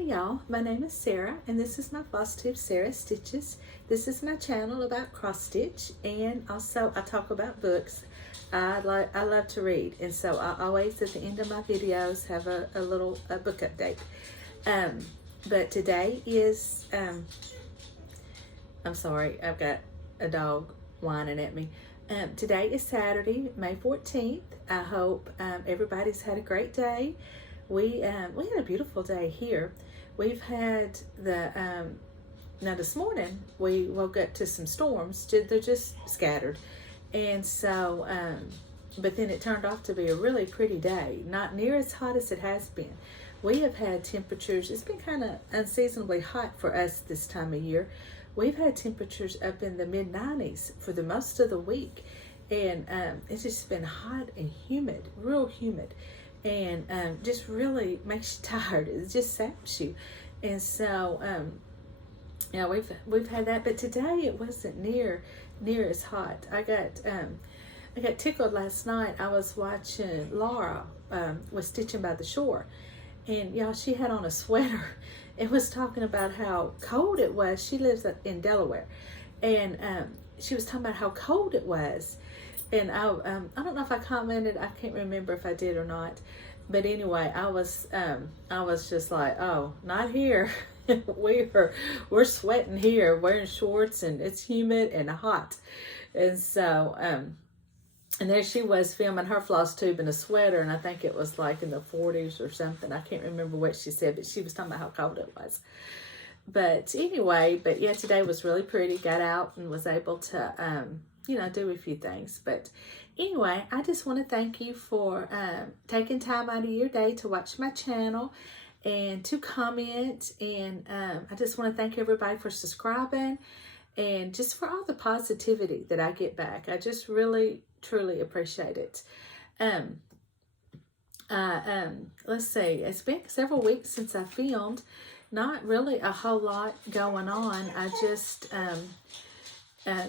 Hey y'all, my name is Sarah and this is my Flosstube Sarah Stitches. This is my channel about cross stitch, and also I talk about books. I love to read, and so I always at the end of my videos have a book update. But today is, I'm sorry, I've got a dog whining at me. Today is Saturday, May 14th. I hope everybody's had a great day. We had a beautiful day here. We've had now this morning we woke up to some storms. They're just scattered. And so, but then it turned out to be a really pretty day. Not near as hot as it has been. We have had temperatures, it's been kind of unseasonably hot for us this time of year. We've had temperatures up in the mid-90s for the most of the week. And it's just been hot and humid, real humid. And just really makes you tired. It just saps you. And so, you know, we've had that, but today it wasn't near as hot. I got tickled last night. I was watching Laura was stitching by the shore, and y'all, she had on a sweater. It was talking about how cold it was. She lives in Delaware, and she was talking about how cold it was. And I don't know if I commented. I can't remember if I did or not. But anyway, I was just like, oh, not here. we're sweating here, wearing shorts, and it's humid and hot. And so, and there she was filming her Flosstube in a sweater, and I think it was like in the 40s or something. I can't remember what she said, but she was talking about how cold it was. But anyway, yeah, today was really pretty. Got out and was able to, you know, do a few things. But anyway, I just want to thank you for taking time out of your day to watch my channel and to comment. And I just want to thank everybody for subscribing and just for all the positivity that I get back. I just really, truly appreciate it. Let's see, it's been several weeks since I filmed. Not really a whole lot going on. I just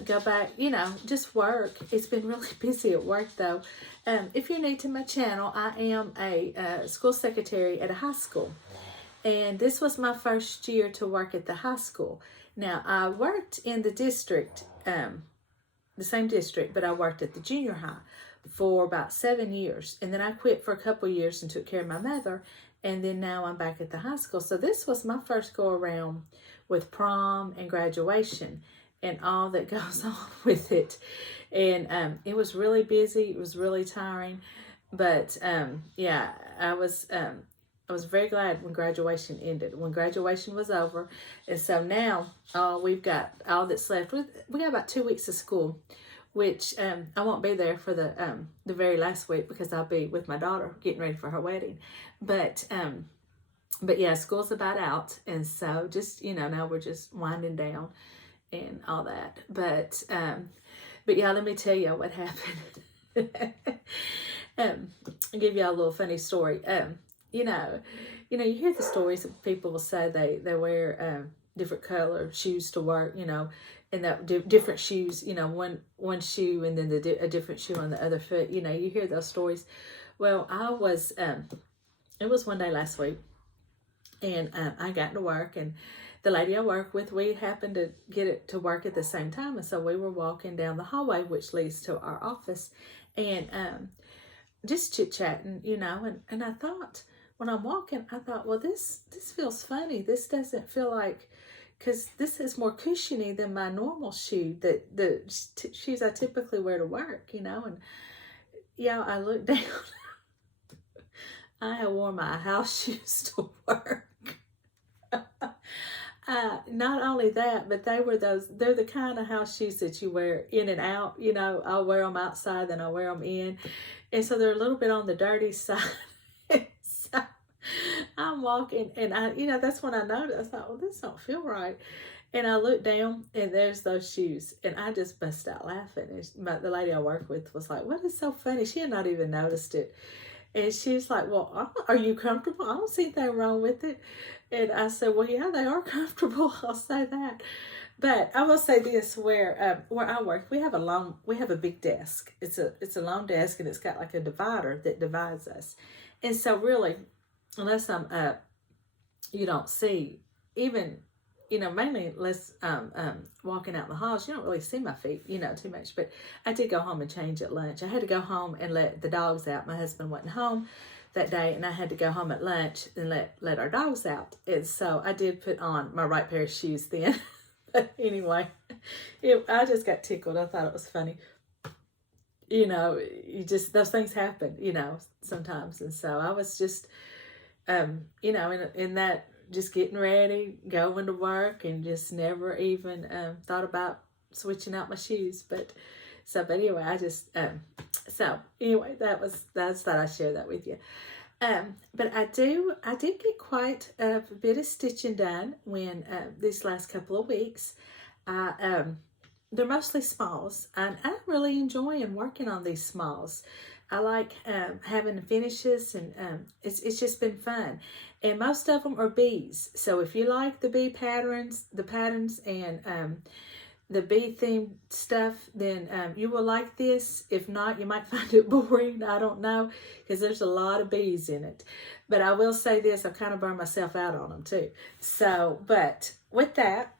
go back, you know, just work. It's been really busy at work though. If you're new to my channel, I am a school secretary at a high school. And this was my first year to work at the high school. Now, I worked in the district, the same district, but I worked at the junior high for about 7 years. And then I quit for a couple of years and took care of my mother. And then now I'm back at the high school. So this was my first go around with prom and graduation and all that goes on with it. And it was really busy. It was really tiring. But yeah, I was very glad when graduation ended, when graduation was over. And so now we've got all that's left. We got about 2 weeks of school, which I won't be there for the very last week because I'll be with my daughter getting ready for her wedding. But yeah, school's about out, and so just, you know, now we're just winding down and all that. But yeah, let me tell you what happened. I'll give you all a little funny story. You know, you hear the stories that people will say they wear different color shoes to work, you know, and that different shoes, you know, one shoe and then a different shoe on the other foot. You know, you hear those stories. Well, it was one day last week, and I got to work, and the lady I work with, we happened to get it to work at the same time, and so we were walking down the hallway, which leads to our office, and just chit-chatting, you know, and I thought, when I'm walking, I thought, well, this feels funny. This doesn't feel like, because this is more cushiony than my normal shoe, the shoes I typically wear to work, you know. And yeah, I looked down. I had worn my house shoes to work. Not only that, but they're the kind of house shoes that you wear in and out. You know, I'll wear them outside, then I'll wear them in. And so they're a little bit on the dirty side. So I'm walking, and you know, that's when I noticed. I thought, well, this don't feel right. And I looked down, and there's those shoes, and I just bust out laughing. And the lady I work with was like, what is so funny? She had not even noticed it. And she's like, well, are you comfortable? I don't see anything wrong with it. And I said, well, yeah, they are comfortable. I'll say that. But I will say this: where I work, we have a big desk. It's a long desk, and it's got like a divider that divides us. And so really, unless I'm up you don't see, even, you know, mainly less walking out in the halls, you don't really see my feet, you know, too much. But I did go home and change at lunch. I had to go home and let the dogs out. My husband wasn't home that day, and I had to go home at lunch and let our dogs out. And so I did put on my right pair of shoes then. But anyway, I just got tickled. I thought it was funny. You know, those things happen, you know, sometimes. And so I was just, you know, in that, just getting ready, going to work, and just never even thought about switching out my shoes. But anyway, I just, so anyway, that's thought I'd share that with you. But I did get quite a bit of stitching done when these last couple of weeks. They're mostly smalls, and I'm really enjoying working on these smalls. I like having the finishes, and it's just been fun. And most of them are bees. So if you like the bee patterns, and the bee themed stuff, then you will like this. If not, you might find it boring. I don't know, because there's a lot of bees in it. But I will say this, I've kind of burned myself out on them too. So, but with that,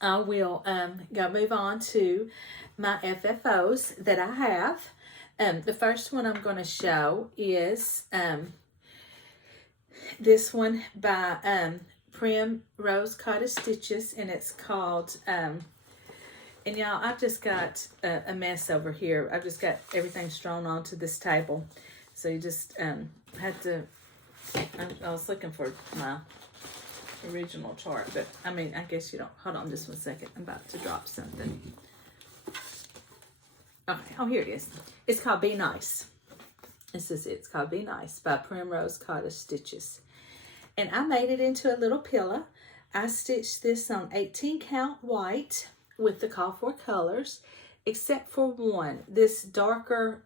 I will move on to my FFOs that I have. The first one I'm going to show is this one by Primrose Cottage Stitches, and it's called, and y'all, I've just got a mess over here. I've just got everything strewn onto this table. So you just had to, I was looking for my original chart, but I mean, I guess you don't. Hold on just 1 second. I'm about to drop something. Okay, oh, here it is. It's called Be Nice. This is it. It's called Be Nice by Primrose Cottage Stitches. And I made it into a little pillow. I stitched this on 18 count white with the call for colors, except for one. This darker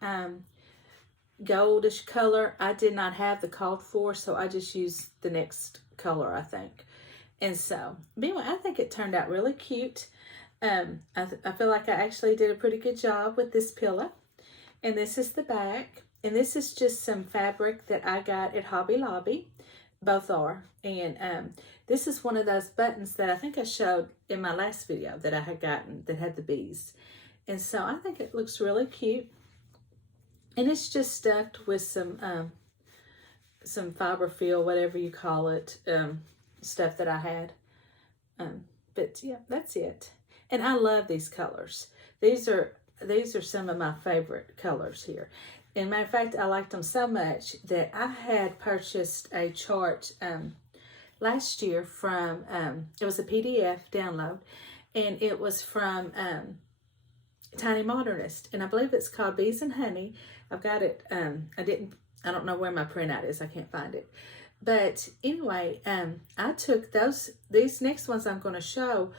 goldish color, I did not have the called for, so I just used the next color, I think. And so, anyway, I think it turned out really cute. I feel like I actually did a pretty good job with this pillow. And this is the back. And this is just some fabric that I got at Hobby Lobby. Both are. And this is one of those buttons that I think I showed in my last video that I had gotten that had the bees. And so I think it looks really cute. And it's just stuffed with some fiber fill, whatever you call it, stuff that I had. But yeah, that's it. And I love these colors. These are some of my favorite colors here. And matter of fact, I liked them so much that I had purchased a chart last year from, it was a PDF download, and it was from Tiny Modernist. And I believe it's called Bees and Honey. I've got it, I don't know where my printout is. I can't find it. But anyway, I took these next ones I'm going to show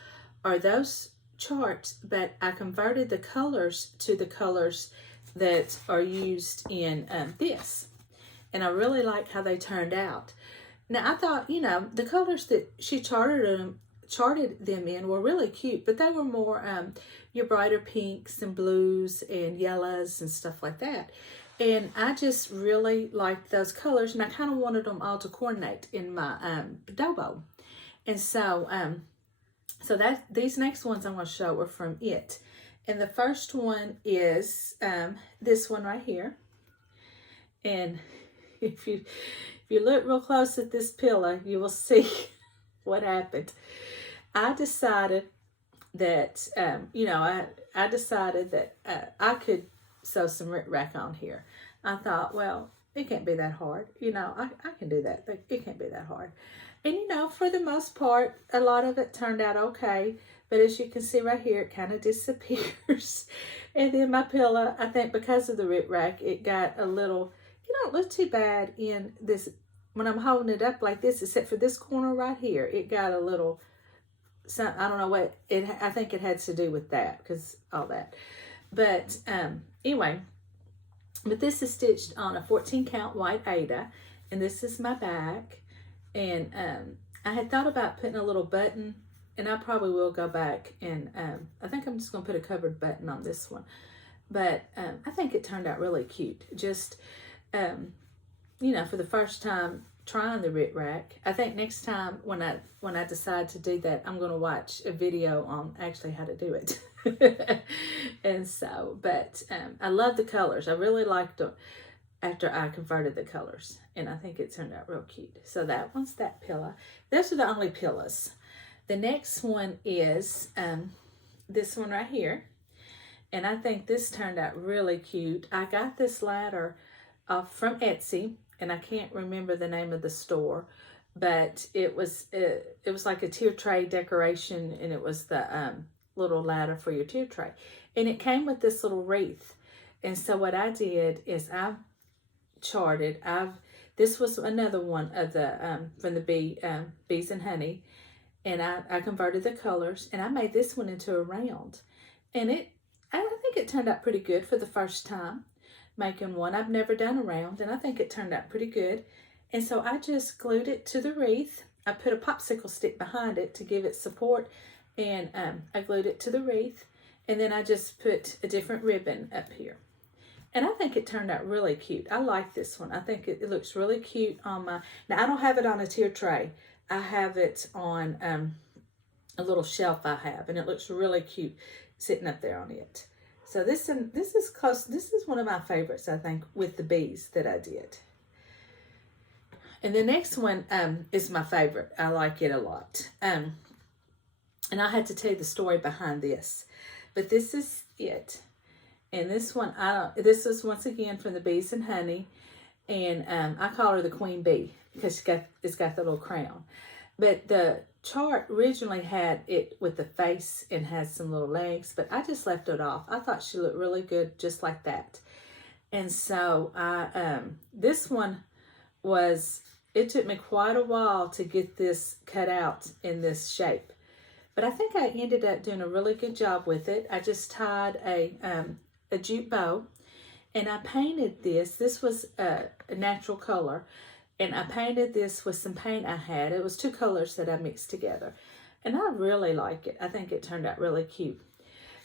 are those charts, but I converted the colors to the colors that are used in this. And I really like how they turned out. Now, I thought, you know, the colors that she charted them in were really cute, but they were more your brighter pinks and blues and yellows and stuff like that. And I just really liked those colors, and I kind of wanted them all to coordinate in my Dobo. And so, these next ones I'm going to show are from it. And the first one is this one right here. And if you look real close at this pillow, you will see what happened. I decided that, you know, I decided that I could sew some rickrack on here. I thought, well, it can't be that hard. You know, I can do that. It can't be that hard. And, you know, for the most part, a lot of it turned out okay. But as you can see right here, it kind of disappears. And then my pillow, I think because of the rickrack, it got a little, it don't look too bad in this, when I'm holding it up like this, except for this corner right here, it got a little, I don't know what, I think it had to do with that, because all that. But anyway, but this is stitched on a 14 count white Aida, and this is my back. And I had thought about putting a little button, and I probably will go back and I think I'm just going to put a covered button on this one. But I think it turned out really cute. Just, you know, for the first time trying the Rit Rack. I think next time when I decide to do that, I'm going to watch a video on actually how to do it. And so, but I love the colors. I really liked them after I converted the colors, and I think it turned out real cute. So that one's that pillow. Those are the only pillows. The next one is this one right here, and I think this turned out really cute. I got this ladder from Etsy, and I can't remember the name of the store, but it was like a tier tray decoration, and it was the little ladder for your tier tray, and it came with this little wreath. And so what I did is I charted. This was another one of the from the Bees and Honey, and I converted the colors, and I made this one into a round, and I think it turned out pretty good for the first time making one. I've never done a round, and I think it turned out pretty good. And so I just glued it to the wreath. I put a popsicle stick behind it to give it support, and I glued it to the wreath, and then I just put a different ribbon up here. And I think it turned out really cute. I like this one. I think it looks really cute on my... Now, I don't have it on a tier tray. I have it on a little shelf I have, and it looks really cute sitting up there on it. So this is close. This is one of my favorites, I think, with the bees that I did. And the next one is my favorite. I like it a lot. And I had to tell you the story behind this. But this is it. And this one, this is once again from the Bees and Honey. And I call her the Queen Bee because it's got the little crown. But the chart originally had it with the face and has some little legs, but I just left it off. I thought she looked really good just like that. And so this one it took me quite a while to get this cut out in this shape. But I think I ended up doing a really good job with it. I just tied a jute bow, and I painted this. This was a natural color, and I painted this with some paint I had. It was 2 colors that I mixed together, and I really like it. I think it turned out really cute.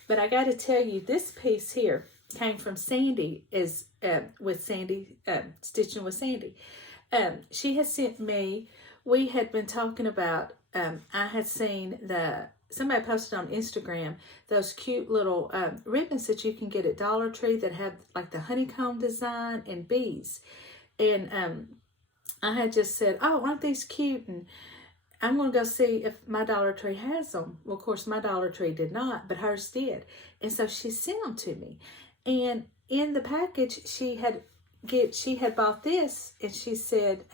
But I got to tell you, this piece here came from Sandy, with Sandy, Stitching with Sandy. She has sent me, we had been talking about, I had seen somebody posted on Instagram those cute little ribbons that you can get at Dollar Tree that have like the honeycomb design and bees. And I had just said, oh, aren't these cute? And I'm going to go see if my Dollar Tree has them. Well, of course, my Dollar Tree did not, but hers did. And so she sent them to me. And in the package, she had bought this, and she said,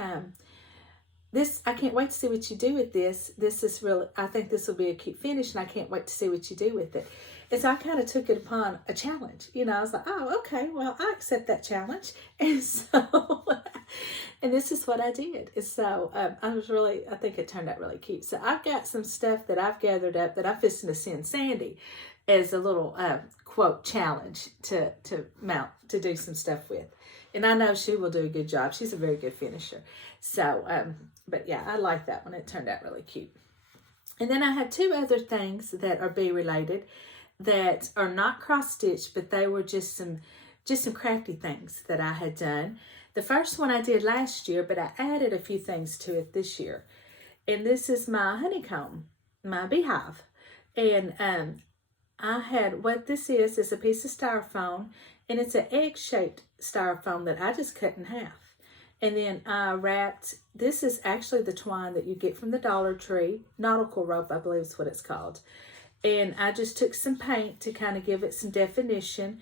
this, I can't wait to see what you do with this. This is really, I think this will be a cute finish, and I can't wait to see what you do with it. And so I kind of took it upon a challenge. You know, I was like, oh, okay, well, I accept that challenge. And so, and this is what I did. And so I think it turned out really cute. So I've got some stuff that I've gathered up that I'm fixing to send Sandy as a little, quote, challenge to do some stuff with. And I know she will do a good job. She's a very good finisher. So, but yeah, I like that one. It turned out really cute. And then I have 2 other things that are bee related that are not cross stitched, but they were just some crafty things that I had done. The first one I did last year, but I added a few things to it this year. And this is my honeycomb, my beehive. And I had, what this is a piece of styrofoam, and it's an egg-shaped styrofoam that I just cut in half. And then I wrapped, this is actually the twine that you get from the Dollar Tree, nautical rope, I believe is what it's called. And I just took some paint to kind of give it some definition,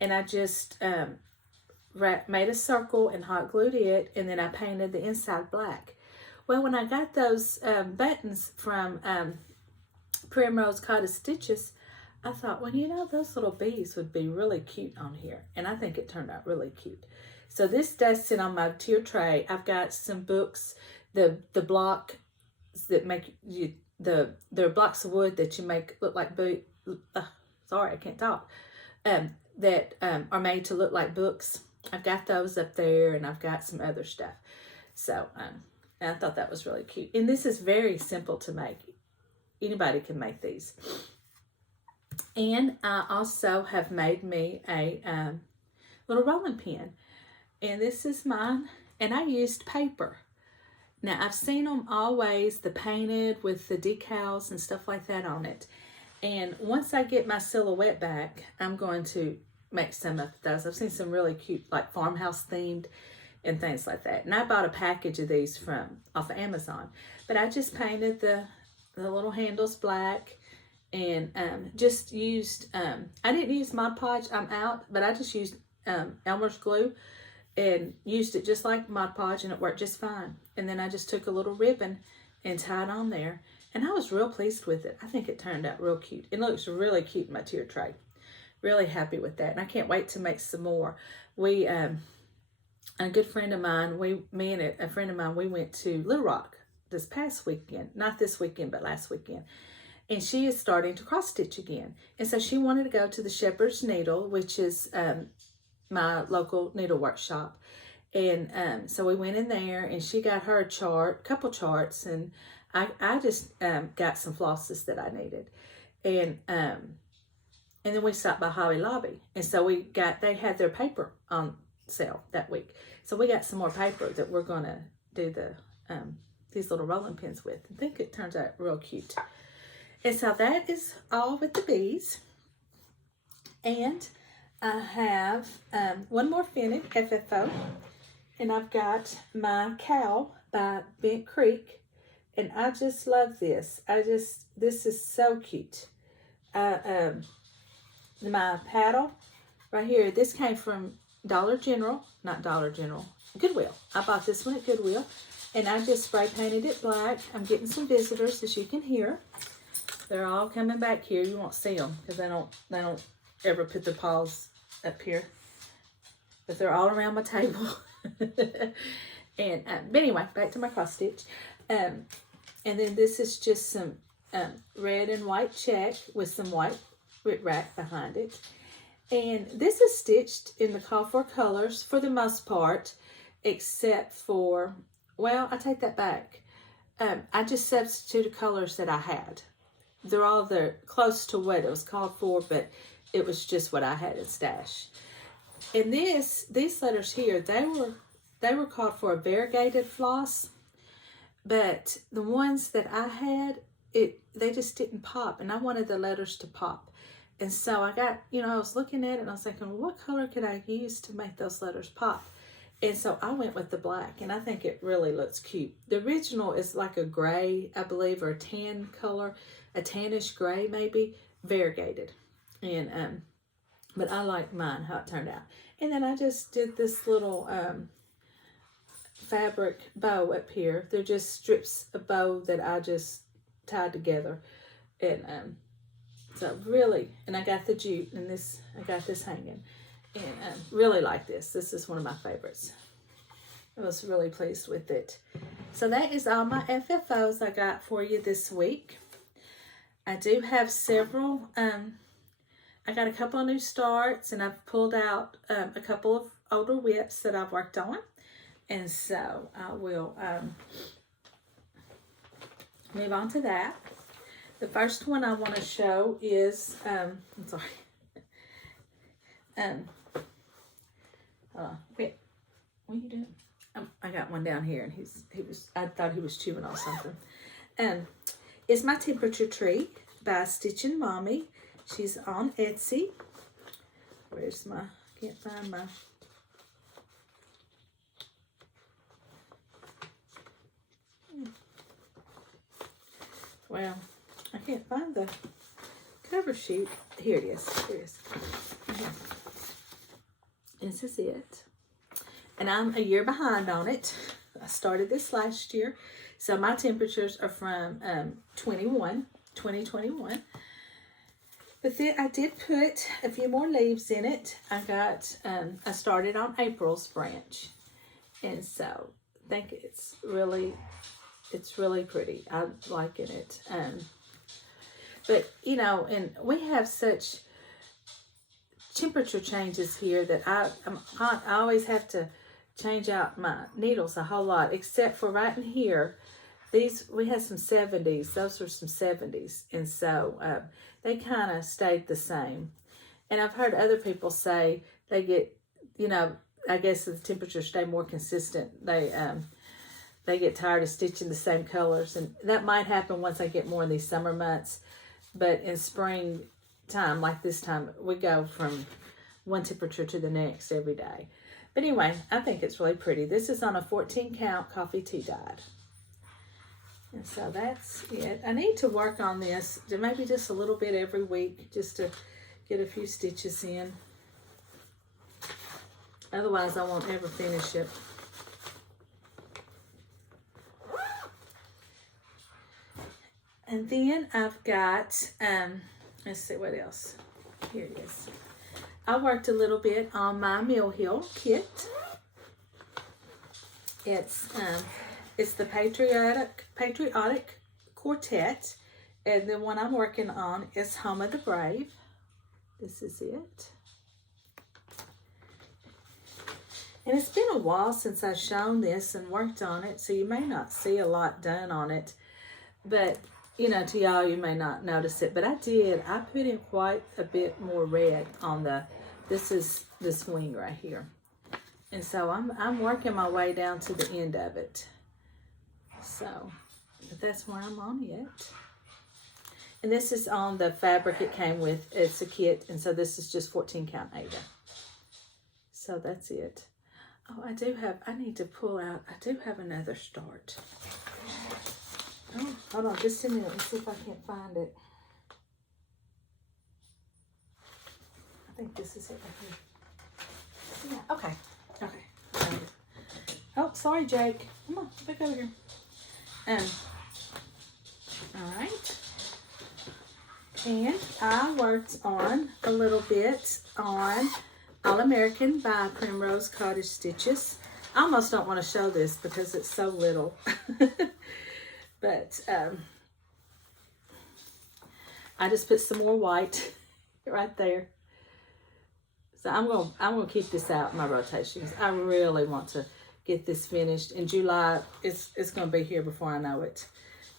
and I just made a circle and hot glued it, and then I painted the inside black. Well, when I got those buttons from Primrose Cottage Stitches, I thought, well, you know, those little bees would be really cute on here. And I think it turned out really cute. So this does sit on my tier tray. I've got some books, the blocks that make you, they're blocks of wood that you make look like sorry, I can't talk. That are made to look like books. I've got those up there, and I've got some other stuff. So and I thought that was really cute. And this is very simple to make. Anybody can make these. And I also have made me a little rolling pin. And this is mine. And I used paper. Now, I've seen them always, the painted with the decals and stuff like that on it. And once I get my silhouette back, I'm going to make some of those. I've seen some really cute, like farmhouse themed and things like that. And I bought a package of these off of Amazon. But I just painted the little handles black and just used, I didn't use Mod Podge, I'm out, but I just used Elmer's glue and used it just like Mod Podge, and it worked just fine. And then I just took a little ribbon and tied on there, and I was real pleased with it. I think it turned out real cute. It looks really cute in my tier tray. Really happy with that, and I can't wait to make some more. We, a good friend of mine, me and a friend of mine, we went to Little Rock this past weekend. Not this weekend, but last weekend. And she is starting to cross stitch again. And so she wanted to go to the Shepherd's Needle, which is my local needle workshop. And so we went in there, and she got her a couple charts, and I just got some flosses that I needed. And then we stopped by Hobby Lobby, and so they had their paper on sale that week. So we got some more paper that we're gonna do these little rolling pins with. I think it turns out real cute. And so that is all with the bees. And I have one more fitted FFO, and I've got my cow by Bent Creek, and I just love this. This is so cute. My paddle right here, this came from Goodwill. I bought this one at Goodwill, and I just spray painted it black. I'm getting some visitors, as you can hear. They're all coming back here. You won't see them because they don't ever put their paws up here, but they're all around my table. And but anyway, back to my cross stitch. And then this is just some red and white check with some white rack behind it. And this is stitched in the call for colors for the most part, except for, well, I take that back. I just substituted colors that I had. They're all close to what it was called for, but it was just what I had in stash. And these letters here, they were called for a variegated floss, but the ones that I had, they just didn't pop, and I wanted the letters to pop. And so I got, I was looking at it and I was thinking, well, what color could I use to make those letters pop? And so I went with the black, and I think it really looks cute. The original is like a gray, I believe, or a tan color, a tannish gray maybe, variegated. And but I like mine, how it turned out. And then I just did this little fabric bow up here. They're just strips of bow that I just tied together. And so really, and I got the jute, and I got this hanging. And really like this. This is one of my favorites. I was really pleased with it. So that is all my FFOs I got for you this week. I do have several, I got a couple of new starts, and I've pulled out a couple of older whips that I've worked on. And so I will move on to that. The first one I want to show is, I'm sorry. Wait, what are you doing? I got one down here, and I thought he was chewing on something. It's my temperature tree by Stitchin' Mommy. She's on Etsy. Where's can't find my, well, I can't find the cover sheet. Here it is. This is it. And I'm a year behind on it. I started this last year. So my temperatures are from 2021. But then I did put a few more leaves in it. I started on April's branch. And so I think it's really pretty. I'm liking it. But, and we have such temperature changes here that I always have to change out my needles a whole lot, except for right in here. We had some 70s. Those were some 70s. And so they kind of stayed the same. And I've heard other people say they get, I guess the temperatures stay more consistent. They they get tired of stitching the same colors, and that might happen once I get more in these summer months. But in spring time, like this time, we go from one temperature to the next every day. But anyway, I think it's really pretty. This is on a 14 count coffee tea dyed. And so that's it. I need to work on this maybe just a little bit every week, just to get a few stitches in. Otherwise, I won't ever finish it. And then I've got, let's see what else. Here it is. I worked a little bit on my Mill Hill kit. It's the Patriotic Quartet, and the one I'm working on is Home of the Brave. This is it. And it's been a while since I've shown this and worked on it, so you may not see a lot done on it. But, you know, to y'all, you may not notice it. But I did. I put in quite a bit more red on this is this wing right here. And so I'm working my way down to the end of it. So, but that's where I'm on it. And this is on the fabric it came with. It's a kit, and so this is just 14 count Aida. So that's it. Oh, I need to pull out, I do have another start. Oh, hold on just a minute. Let's see if I can't find it. I think this is it right here. Yeah, okay. Okay. Oh, sorry, Jake. Come on, back over here. All right. And I worked on a little bit on All-American by Primrose Cottage Stitches. I almost don't want to show this because it's so little. But I just put some more white right there. So I'm gonna keep this out in my rotations. I really want to get this finished in July. It's gonna be here before I know it.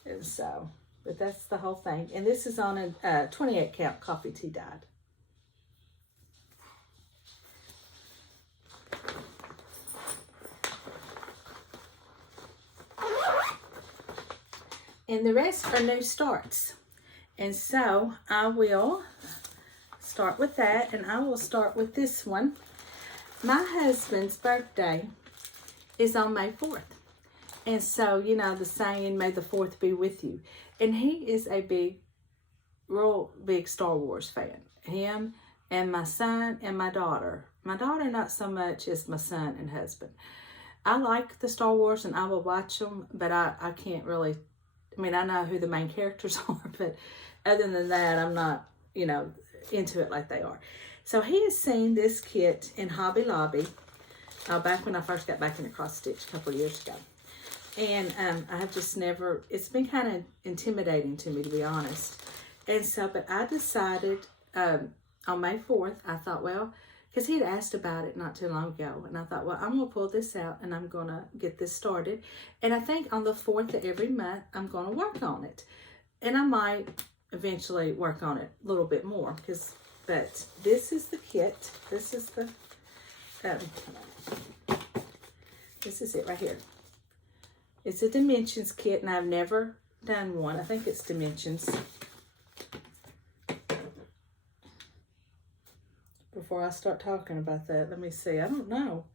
And so, but that's the whole thing. And this is on a 28 count coffee tea dyed. And the rest are new starts. And so I will start with that, and I will start with this one. My husband's birthday is on May 4th. And so, you know, the saying, may the 4th be with you. And he is a real big Star Wars fan. Him and my son and my daughter. My daughter, not so much as my son and husband. I like the Star Wars and I will watch them, but I can't really, I mean, I know who the main characters are, but other than that, I'm not, you know, into it like they are. So he has seen this kit in Hobby Lobby back when I first got back into cross stitch a couple of years ago. And I have just never, it's been kind of intimidating to me, to be honest. And so, but I decided on May 4th, I thought, well, because he had asked about it not too long ago. And I thought, well, I'm going to pull this out and I'm going to get this started. And I think on the 4th of every month, I'm going to work on it. And I might eventually work on it a little bit more. But this is the kit. This is the, this is it right here. It's a Dimensions kit, and I've never done one. I think it's Dimensions. Before I start talking about that, let me see. I don't know.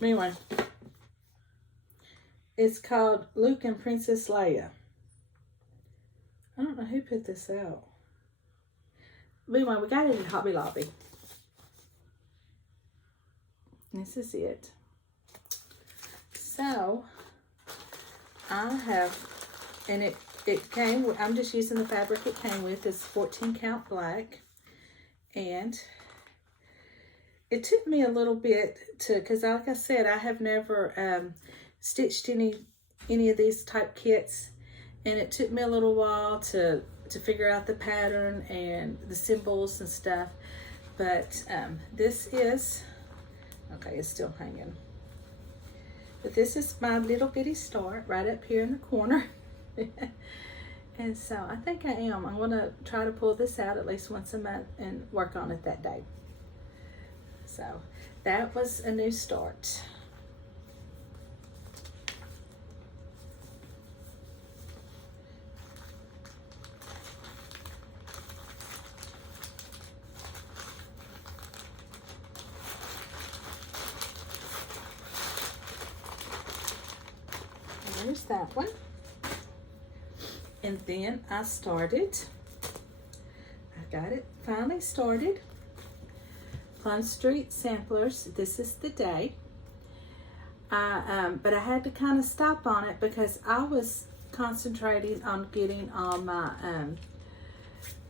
Anyway. It's called Luke and Princess Leia. I don't know who put this out. But anyway, we got it in Hobby Lobby. This is it. So, I have, and it came, I'm just using the fabric it came with. It's 14 count black. And it took me a little bit to, because like I said, I have never stitched any of these type kits, and it took me a little while to figure out the pattern and the symbols and stuff. But this is, okay, it's still hanging. But this is my little bitty start right up here in the corner. And so I think I am. I'm going to try to pull this out at least once a month and work on it that day. So that was a new start. There's that one. And then I got it finally started. Plum Street Samplers, this is the day. But I had to kind of stop on it because I was concentrating on getting all my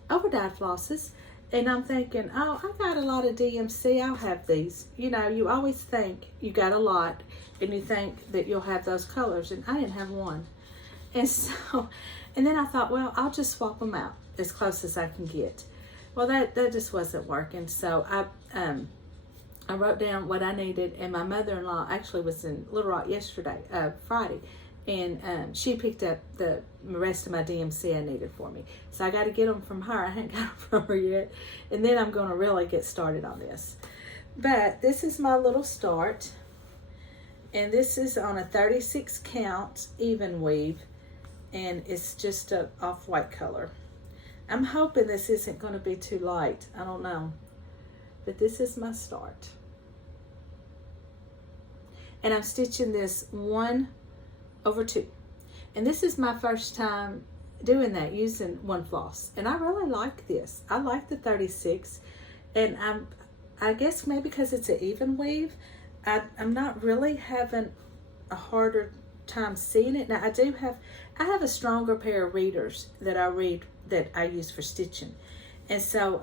overdyed flosses. And I'm thinking, oh, I got a lot of DMC, I'll have these. You know, you always think you got a lot and you think that you'll have those colors, and I didn't have one. And so, and then I thought, well, I'll just swap them out as close as I can get. Well, that just wasn't working. So I wrote down what I needed, and my mother-in-law actually was in Little Rock yesterday, Friday, and she picked up the rest of my DMC I needed for me. So I got to get them from her. I haven't got them from her yet, and then I'm going to really get started on this. But this is my little start, and this is on a 36 count even weave, and it's just a off-white color. I'm hoping this isn't going to be too light. I don't know, but this is my start. And I'm stitching this 1/2. And this is my first time doing that, using one floss. And I really like this. I like the 36. And I guess maybe because it's an even weave, I'm not really having a harder time seeing it. Now I have a stronger pair of readers that I use for stitching. And so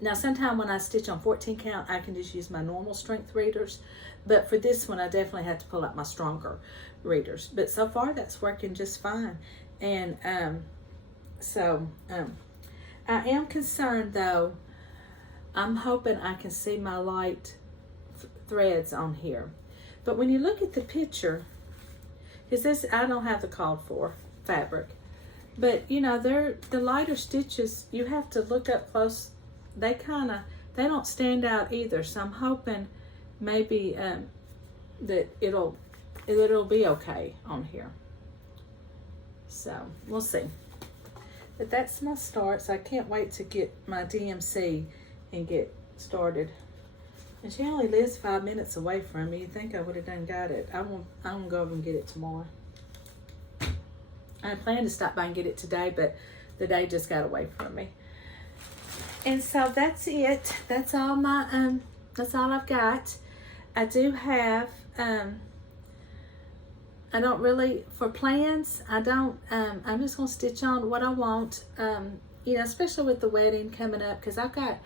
now sometimes when I stitch on 14 count, I can just use my normal strength readers. But for this one, I definitely had to pull out my stronger readers. But so far, that's working just fine. And I am concerned, though. I'm hoping I can see my light threads on here. But when you look at the picture, because this, I don't have the called for fabric. But, you know, the lighter stitches, you have to look up close. They don't stand out either. So I'm hoping maybe that it'll be okay on here. So we'll see. But that's my start. So I can't wait to get my DMC and get started. And she only lives 5 minutes away from me. You'd think I would have done got it. I'm gonna go over and get it tomorrow. I planned to stop by and get it today, but the day just got away from me. And so that's it. That's all my that's all I've got. I do have I don't really, for plans, I don't, I'm just going to stitch on what I want, you know, especially with the wedding coming up, because I've got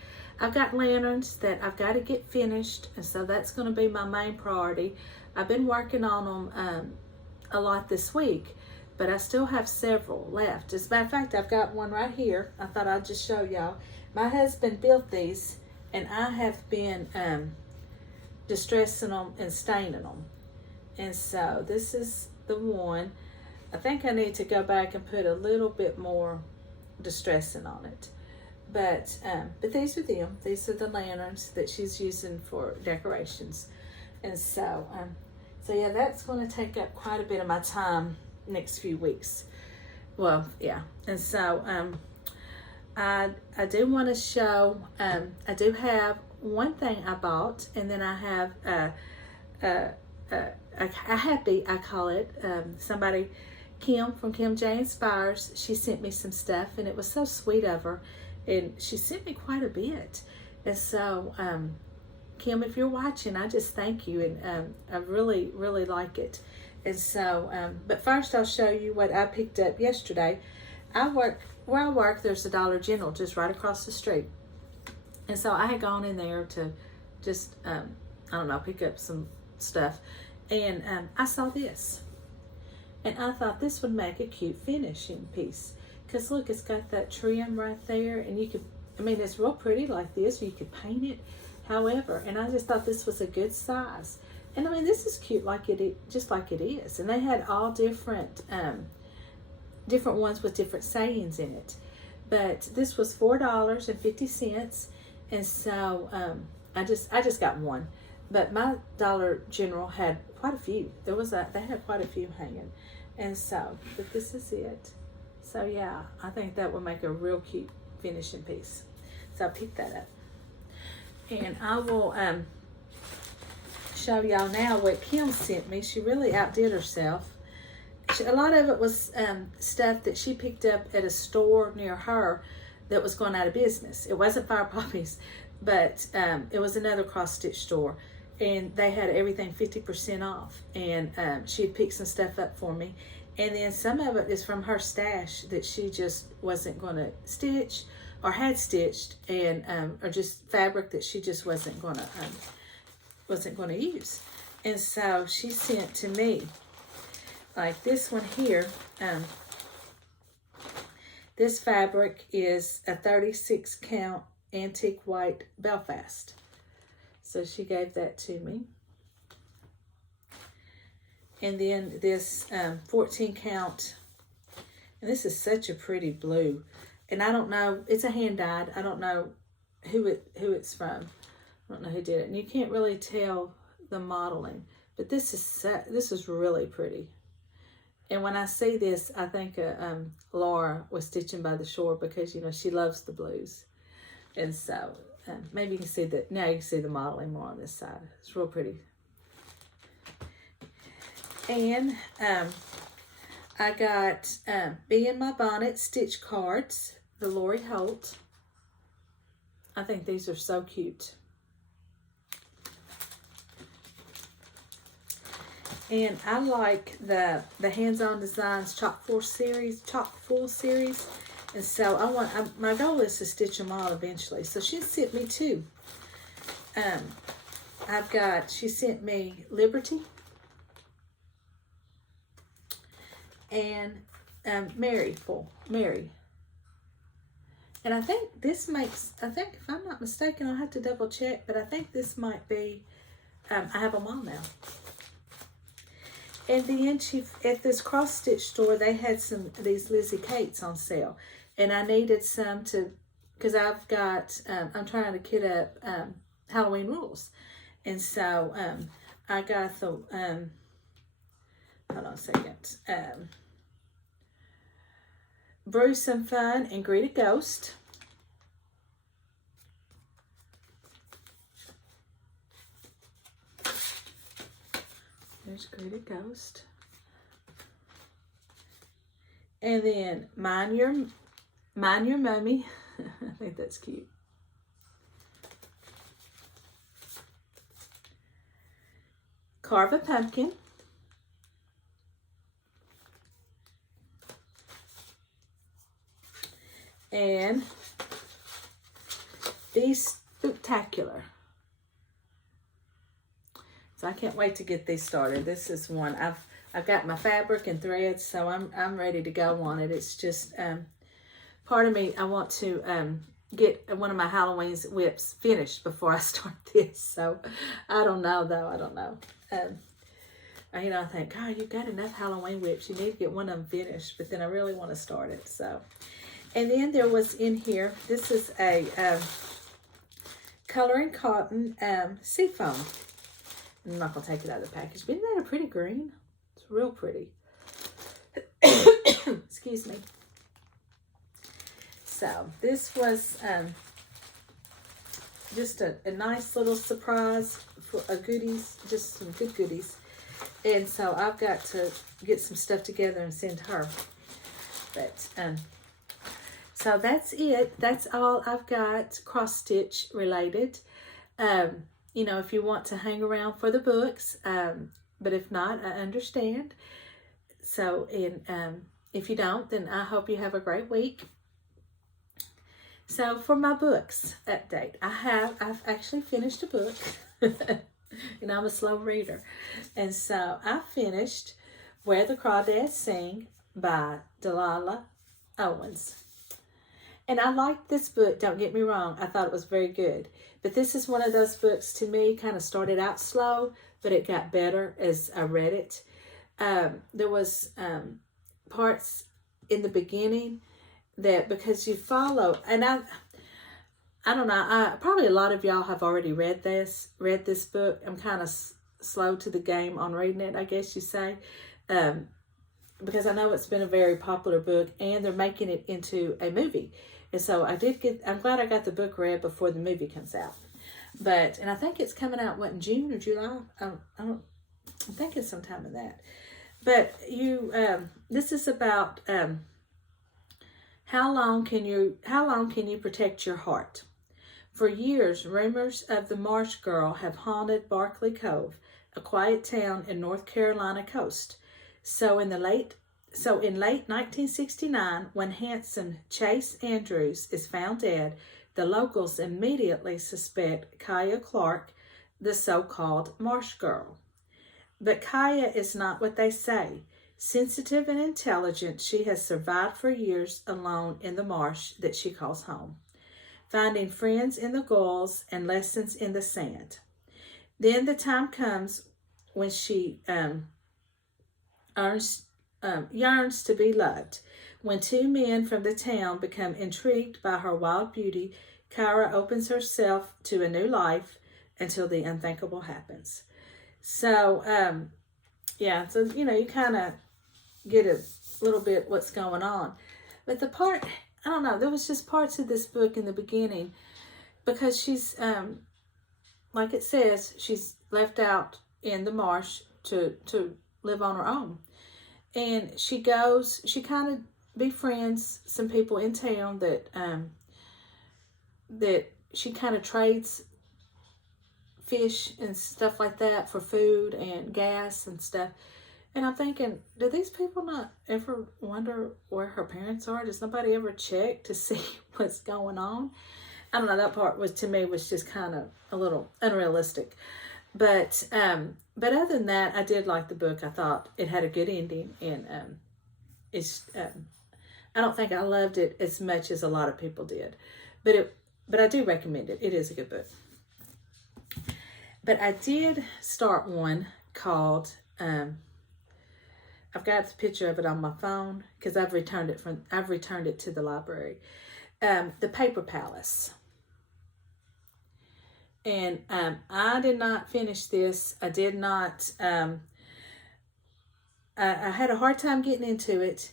lanterns that I've got to get finished, and so that's going to be my main priority. I've been working on them a lot this week, but I still have several left. As a matter of fact, I've got one right here. I thought I'd just show y'all. My husband built these, and I have been distressing them and staining them. And so this is the one. I think I need to go back and put a little bit more distressing on it. But these are them. These are the lanterns that she's using for decorations. And so, so yeah, that's going to take up quite a bit of my time next few weeks. Well, yeah. And so I do want to show, I do have one thing I bought, and then I have a happy, I call it, somebody, Kim from Kim J Inspires, she sent me some stuff, and it was so sweet of her, and she sent me quite a bit. And so Kim, if you're watching, I just thank you, and I really, really like it. And so, but first I'll show you what I picked up yesterday. Where I work, there's a Dollar General just right across the street. And so I had gone in there to just, I don't know, pick up some stuff. And I saw this. And I thought this would make a cute finishing piece. Because look, it's got that trim right there. And you could, I mean, it's real pretty like this. Or you could paint it however. And I just thought this was a good size. And I mean, this is cute, like just like it is. And they had all different different ones with different sayings in it. But this was $4.50, and so I just got one. But my Dollar General had quite a few. They had quite a few hanging, and so. But this is it. So yeah, I think that would make a real cute finishing piece. So I picked that up, and I will show y'all now what Kim sent me. She really outdid herself. A lot of it was stuff that she picked up at a store near her that was going out of business. It wasn't Fire Poppies, but it was another cross-stitch store, and they had everything 50% off. And she had picked some stuff up for me, and then some of it is from her stash that she just wasn't going to stitch, or had stitched, and or just fabric that she just wasn't going to use. And so she sent to me, like this one here. This fabric is a 36 count antique white Belfast. So she gave that to me. And then this 14 count, and this is such a pretty blue. And I don't know, it's a hand dyed. I don't know who it's from. I don't know who did it. And you can't really tell the modeling, but this is really pretty. And when I see this, I think Laura was stitching by the shore, because, you know, she loves the blues. And so maybe you can see that. Now you can see the modeling more on this side. It's real pretty. And I got Bee in My Bonnet stitch cards, the Lori Holt. I think these are so cute. And I like the Hands-On Designs Chalk Full series. And so my goal is to stitch them all eventually. So she sent me two. She sent me Liberty and Mary. And I think if I'm not mistaken, I'll have to double check, but I think this might be, I have them all now. And then at this cross stitch store, they had these Lizzie Kates on sale, and I needed some because I've got, I'm trying to kit up Halloween rules, and so I got the hold on a second, Brew Some Fun and Greet a Ghost. There's Greet a Ghost. And then Mind Your Mummy. I think that's cute. Carve a Pumpkin. And Be Spooktacular. So I can't wait to get these started. This is one I've got my fabric and threads, so I'm ready to go on it. It's just part of me, I want to get one of my Halloween whips finished before I start this. So I don't know though. I don't know. You know, I think, God, you've got enough Halloween whips. You need to get one of them finished. But then I really want to start it. So, and then there was in here. This is a Coloring Cotton Seafoam. I'm not going to take it out of the package. But isn't that a pretty green? It's real pretty. Excuse me. So this was just a nice little surprise for goodies. Just some good goodies. And so I've got to get some stuff together and send her. But so that's it. That's all I've got cross stitch related. You know, if you want to hang around for the books, but if not, I understand. So, and if you don't, then I hope you have a great week. So for my books update, I've actually finished a book. And I'm a slow reader. And so I finished Where the Crawdads Sing by Delilah Owens. And I liked this book, don't get me wrong. I thought it was very good. But this is one of those books, to me, kind of started out slow, but it got better as I read it. There was parts in the beginning that, because you follow, and I don't know, probably a lot of y'all have already read this book. I'm kind of slow to the game on reading it, I guess you say, because I know it's been a very popular book, and they're making it into a movie. And so I'm glad I got the book read before the movie comes out. And I think it's coming out, what, in June or July? I think it's sometime in that. But this is about how long can you protect your heart? For years, rumors of the Marsh Girl have haunted Barkley Cove, a quiet town in North Carolina coast. So in late 1969, when Hanson Chase Andrews is found dead, the locals immediately suspect Kaya Clark, the so-called Marsh Girl. But Kaya is not what they say. Sensitive and intelligent, she has survived for years alone in the marsh that she calls home, finding friends in the gulls and lessons in the sand. Then the time comes when she yearns to be loved. When two men from the town become intrigued by her wild beauty, Kyra opens herself to a new life until the unthinkable happens. So, so, you kind of get a little bit what's going on. But the part, I don't know, there was just parts of this book in the beginning, because she's, like it says, she's left out in the marsh to live on her own. And she kind of befriends some people in town that she kind of trades fish and stuff like that for food and gas and stuff. And I'm thinking, do these people not ever wonder where her parents are? Does nobody ever check to see what's going on? I don't know, that part was just kind of a little unrealistic. But other than that, I did like the book. I thought it had a good ending, and I don't think I loved it as much as a lot of people did, but I do recommend it. It is a good book. But I did start one called I've got the picture of it on my phone because I've returned it to the library. The Paper Palace. And I did not finish this. I did not. I had a hard time getting into it.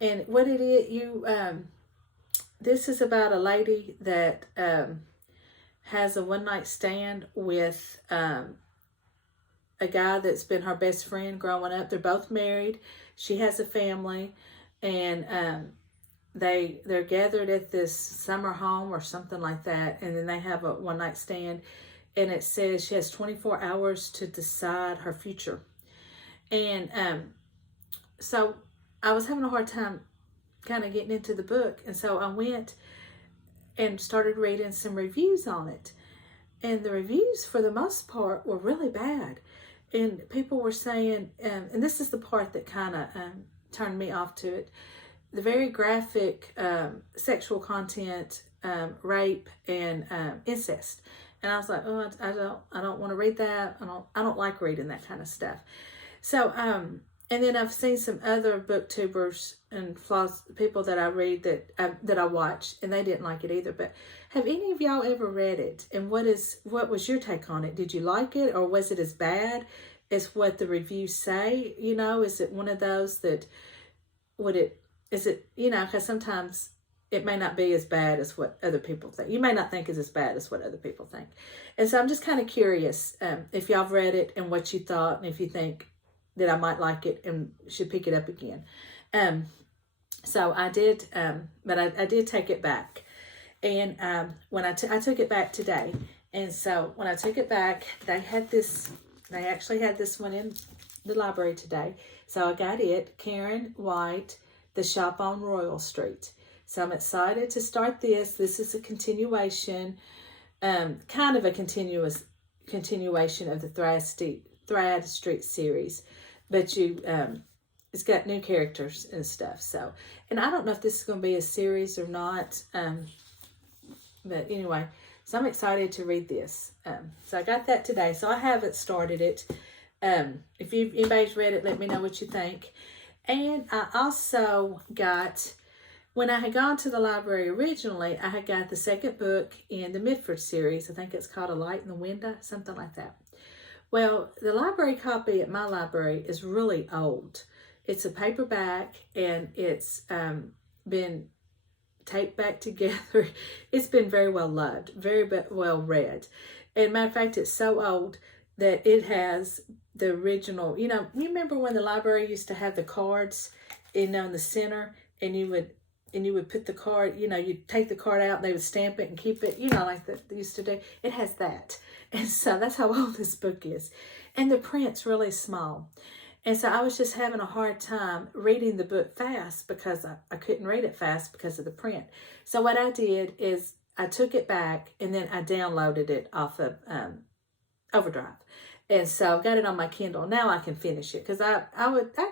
And what it is, this is about a lady that has a one-night stand with a guy that's been her best friend growing up. They're both married. She has a family, and they're gathered at this summer home or something like that, and then they have a one-night stand, and it says she has 24 hours to decide her future. And so I was having a hard time kind of getting into the book, and so I went and started reading some reviews on it, and the reviews for the most part were really bad. And people were saying, and this is the part that kind of turned me off to it, the very graphic sexual content, rape and incest. And I was like, oh, I don't want to read that. I don't like reading that kind of stuff. So, and then I've seen some other booktubers and people that I read that I watch, and they didn't like it either. But have any of y'all ever read it? And what was your take on it? Did you like it, or was it as bad as what the reviews say? You know, is it one of those that because sometimes it may not be as bad as what other people think. You may not think it's as bad as what other people think. And so I'm just kind of curious if y'all have read it and what you thought, and if you think that I might like it and should pick it up again. So I did, but I did take it back. And when I took it back today, and so when I took it back, they actually had this one in the library today. So I got it, Karen White, The Shop on Royal Street. So I'm excited to start this. This is a continuation, kind of a continuation of the Thrad Street series. But it's got new characters and stuff. So, and I don't know if this is going to be a series or not. But anyway, so I'm excited to read this. So I got that today. So I haven't started it. If anybody's read it, let me know what you think. And I also got, when I had gone to the library originally, I had got the second book in the Mitford series. I think it's called A Light in the Window, something like that. Well, the library copy at my library is really old. It's a paperback, and it's been taped back together. It's been very well loved, very well read. And matter of fact, it's so old that it has the original, you remember when the library used to have the cards, in the center, and you would put the card, you'd take the card out and they would stamp it and keep it, like they used to do. It has that. And so that's how old this book is. And the print's really small. And so I was just having a hard time reading the book fast because I couldn't read it fast because of the print. So what I did is I took it back and then I downloaded it off of Overdrive. And so I've got it on my Kindle. Now I can finish it because I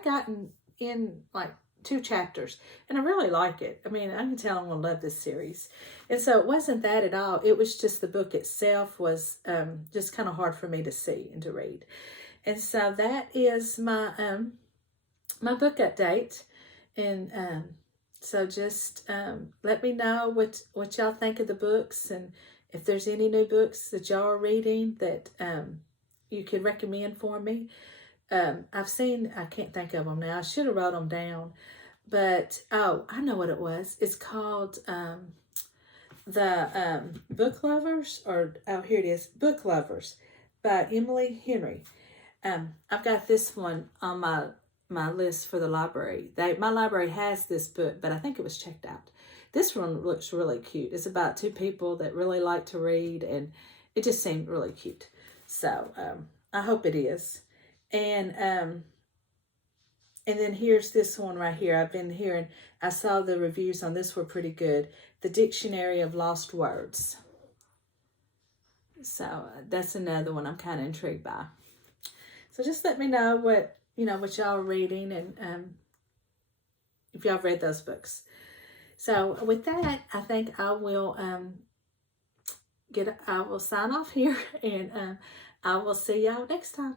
gotten in like 2 chapters and I really like it. I mean, I can tell I'm going to love this series. And so it wasn't that at all. It was just the book itself was just kind of hard for me to see and to read. And so that is my my book update. And so just let me know what y'all think of the books, and if there's any new books that y'all are reading that you could recommend for me. I've seen, I can't think of them now. I should have wrote them down. But, oh, I know what it was. It's called the Book Lovers, or, oh, here it is, Book Lovers by Emily Henry. I've got this one on my list for the library. My library has this book, but I think it was checked out. This one looks really cute. It's about 2 people that really like to read, and it just seemed really cute. So I hope it is. And then here's this one right here. I've been hearing, I saw the reviews on this were pretty good. The Dictionary of Lost Words. So that's another one I'm kind of intrigued by. So just let me know what y'all are reading, and if y'all read those books. So with that, I think I will I will sign off here, and I will see y'all next time.